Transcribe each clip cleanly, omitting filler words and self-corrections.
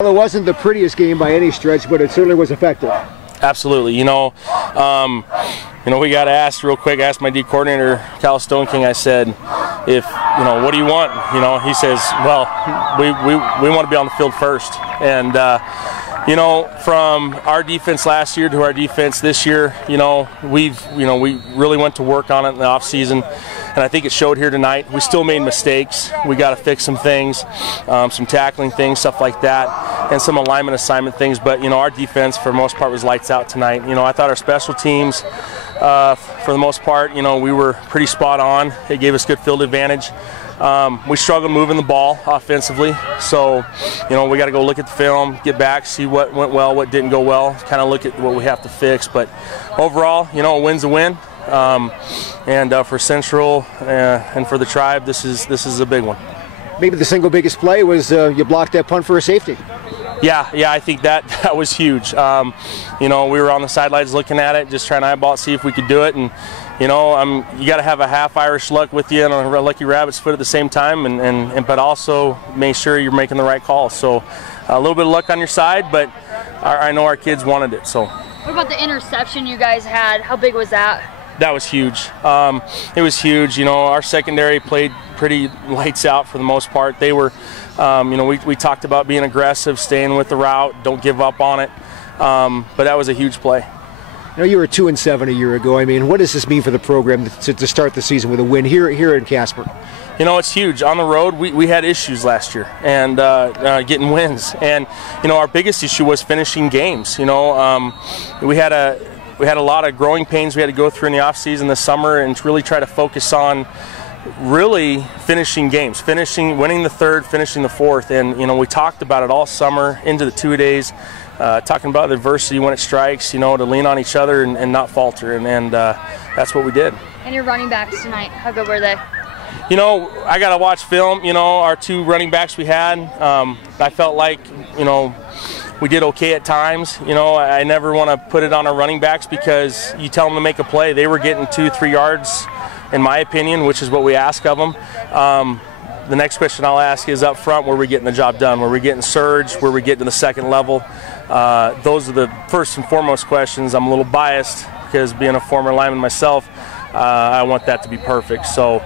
Well, it wasn't the prettiest game by any stretch, but it certainly was effective. Absolutely. We got to ask real quick. I asked my D coordinator, Cal Stone King. I said, what do you want? He says, well, we want to be on the field first. And from our defense last year to our defense this year, we really went to work on it in the off season, and I think it showed here tonight. We still made mistakes. We got to fix some things, some tackling things, stuff like that, and some alignment assignment things. But our defense for the most part was lights out tonight. I thought our special teams, for the most part, we were pretty spot on. It gave us good field advantage. We struggled moving the ball offensively, so we got to go look at the film, get back, see what went well, what didn't go well, kind of look at what we have to fix. But overall, a win's a win, and for Central and for the Tribe, this is a big one. Maybe the single biggest play was you blocked that punt for a safety. Yeah, I think that was huge. We were on the sidelines looking at it, just trying to eyeball it, see if we could do it, and you got to have a half Irish luck with you and a lucky rabbit's foot at the same time, but also make sure you're making the right call. So a little bit of luck on your side, but I know our kids wanted it. So. What about the interception you guys had? How big was that? That was huge. It was huge. Our secondary played pretty lights out for the most part. They were, we talked about being aggressive, staying with the route, don't give up on it. But that was a huge play. You were 2-7 a year ago. I mean, what does this mean for the program to start the season with a win here in Casper? It's huge. On the road, we had issues last year and getting wins. And, our biggest issue was finishing games. We had a lot of growing pains we had to go through in the offseason this summer and to really try to focus on really finishing games, winning the third, finishing the fourth. And, we talked about it all summer into the 2 days. Talking about the adversity when it strikes, to lean on each other and not falter, and that's what we did. And your running backs tonight, how good were they? I got to watch film. Our two running backs we had, I felt like, we did okay at times. I never want to put it on our running backs because you tell them to make a play. They were getting 2-3 yards, in my opinion, which is what we ask of them. The next question I'll ask is up front, were we getting the job done? Were we getting surge? Were we getting to the second level? Those are the first and foremost questions. I'm a little biased because being a former lineman myself, I want that to be perfect. So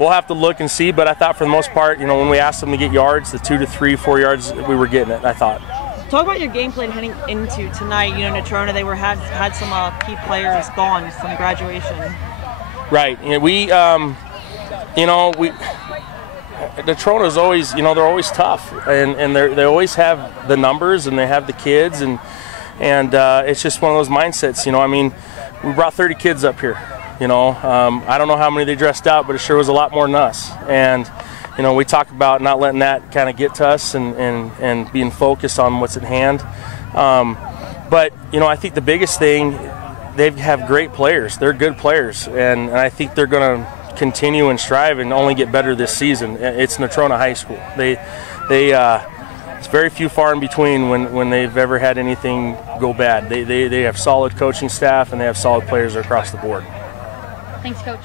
we'll have to look and see, but I thought for the most part, when we asked them to get yards, the 2 to 3, 4 yards, we were getting it, I thought. Talk about your game plan heading into tonight. Natrona, they had some key players gone from graduation. Right. Natrona is always, they're always tough, and they always have the numbers and they have the kids, and it's just one of those mindsets. We brought 30 kids up here. I don't know how many they dressed out, but it sure was a lot more than us. And we talk about not letting that kind of get to us and being focused on what's at hand. But I think the biggest thing, they have great players. They're good players, and I think they're going to continue and strive and only get better this season. It's Natrona High School. It's very few far in between when they've ever had anything go bad. They have solid coaching staff and they have solid players across the board. Thanks, Coach.